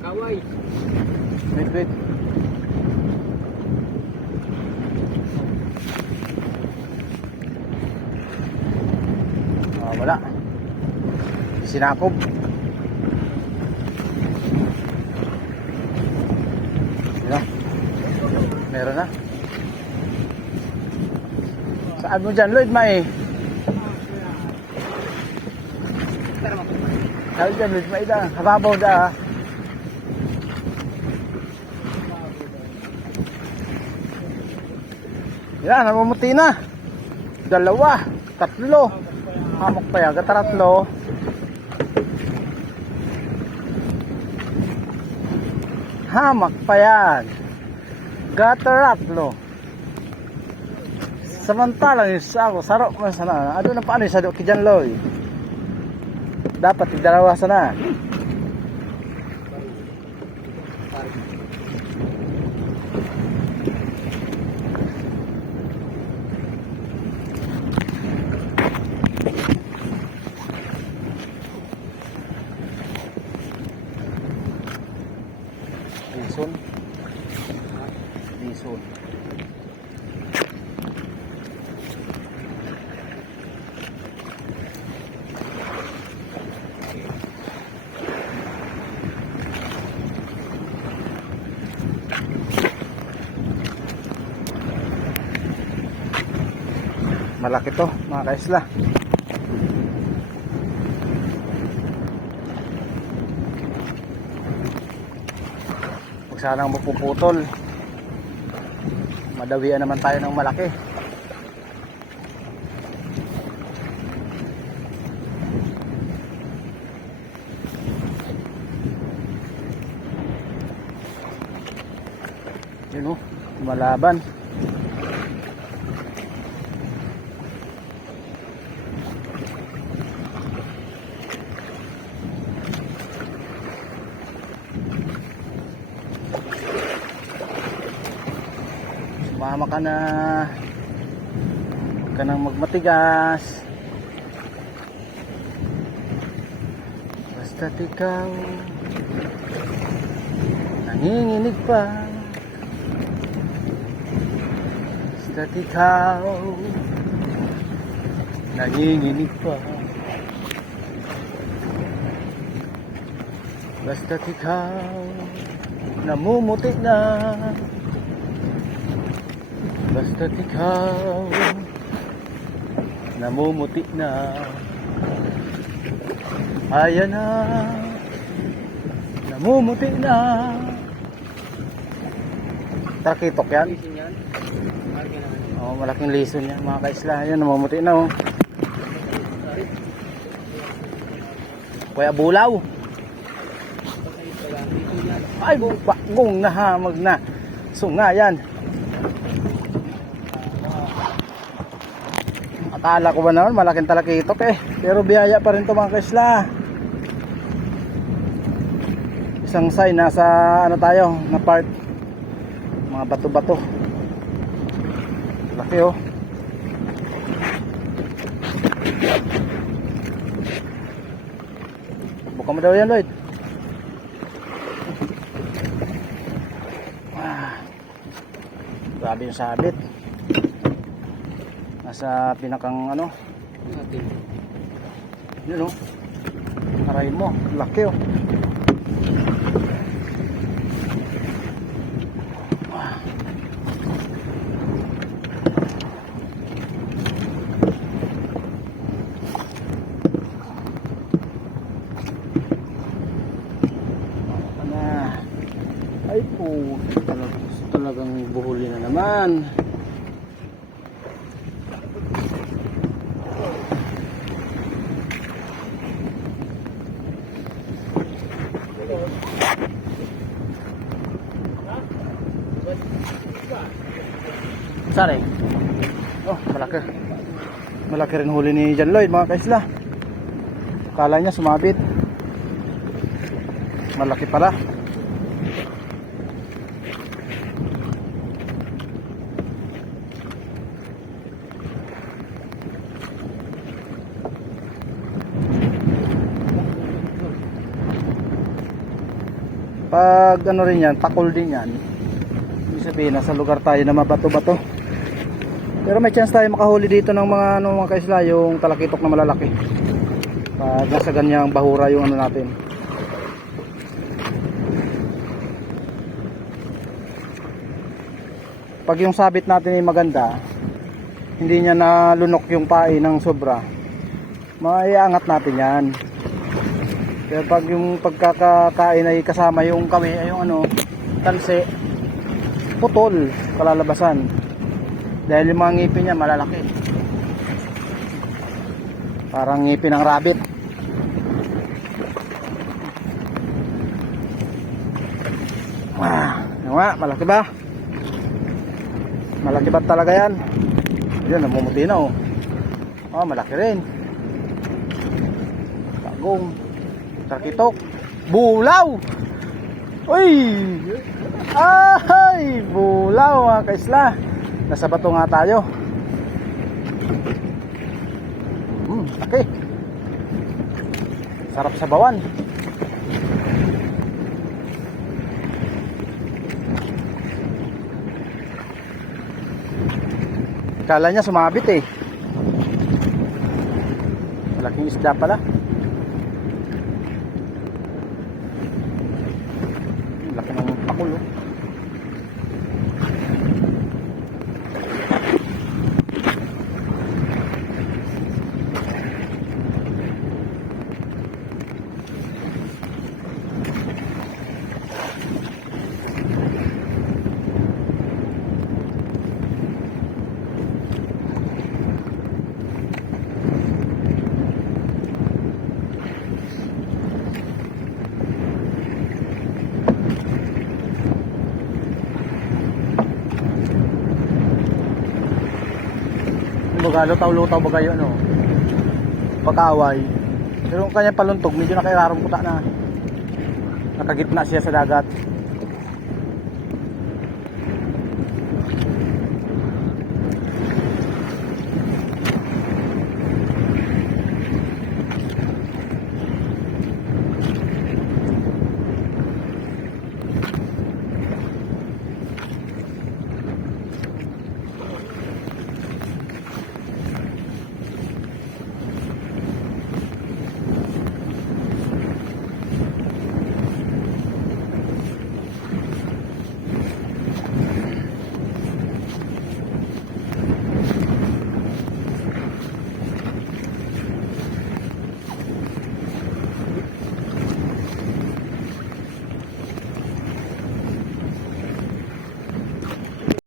Makaway. Wait, wait. Wala. Sinakob. Yun. Meron na. Saan mo dyan, Lloyd, Mai? Saan dyan, Lloyd, Mai, da? Hababaw da, ha? Yan, namumuti na. Dalawa, tatlo. Hamok pa yan, kataratlo. Hamak pa yan. Gataratlo. Samantalang isa ako, sarap mo sana. Ano na paano isa doon kijan, Loy? Dapat dalawa sana. Lison. Lison. Malaki to, mga kaisla. Huwag sanang mapuputol. Madawian naman tayo ng malaki. Yun o, malaban. Sumama ka na. Huwag ka nang magmatigas. Basta't ikaw nanginginig pa. Basta't ikaw nanginginig pa. Basta't ikaw namumuti na. Basta't ikaw namumuti na. Ayan na, namumuti na. Trakitok yan? Oo, malaking lison yan mga kaisla. Ayan, namumuti na, oh. Kuya Bulaw. Ay, bagong nahamag na. Sunga yan. Akala ko ba naman malaking talakitok eh. Pero biyaya pa rin to mga kaisla. Isang sign nasa ano tayo na part. Mga bato-bato. Laki oh. Buka mo daw yan, Lloyd. Grabe yung sabit. Nasa pinakang ano. Yun oh. Aray mo, laki oh. Ay po, talagang buhuli na naman. Saan eh? Oh, malaki. Malaki rin huli ni John Lloyd mga kaisla. Kala niya sumabit. Malaki pala. Pag ano rin yan, pakul din yan. Ibig sabihin, nasa lugar tayo na mabato-bato. Pero may chance tayo makahuli dito ng mga ano, mga kaisla, yung talakitok na malalaki. Pag nasa ganyang bahura yung ano natin. Pag yung sabit natin ay maganda, hindi niya nalunok yung pain ng sobra, maiangat natin yan. Kaya pag yung pagkakakain ay kasama yung kami, ay yung ano, tansi, putol, palalabasan. Dahil yung mga ngipin niya malalaki. Parang ngipin ng rabbit. Ano nga, malaki ba? Malaki ba talaga yan? Yan, namumuti na oh. Oh, malaki rin. Tagong. Tarkitok. Bulaw! Uy! Ay! Bulaw mga kaisla. Nasa bato nga tayo. Laki. Sarap sa bawan. Kala niya sumabit eh. Malaking isda pala. Laki ng pakulo. Baga lutaw-lutaw baga yun no. Pag-away. Pero yung kanyang paluntog medyo nakailarong puta na. Nakagitna siya sa dagat.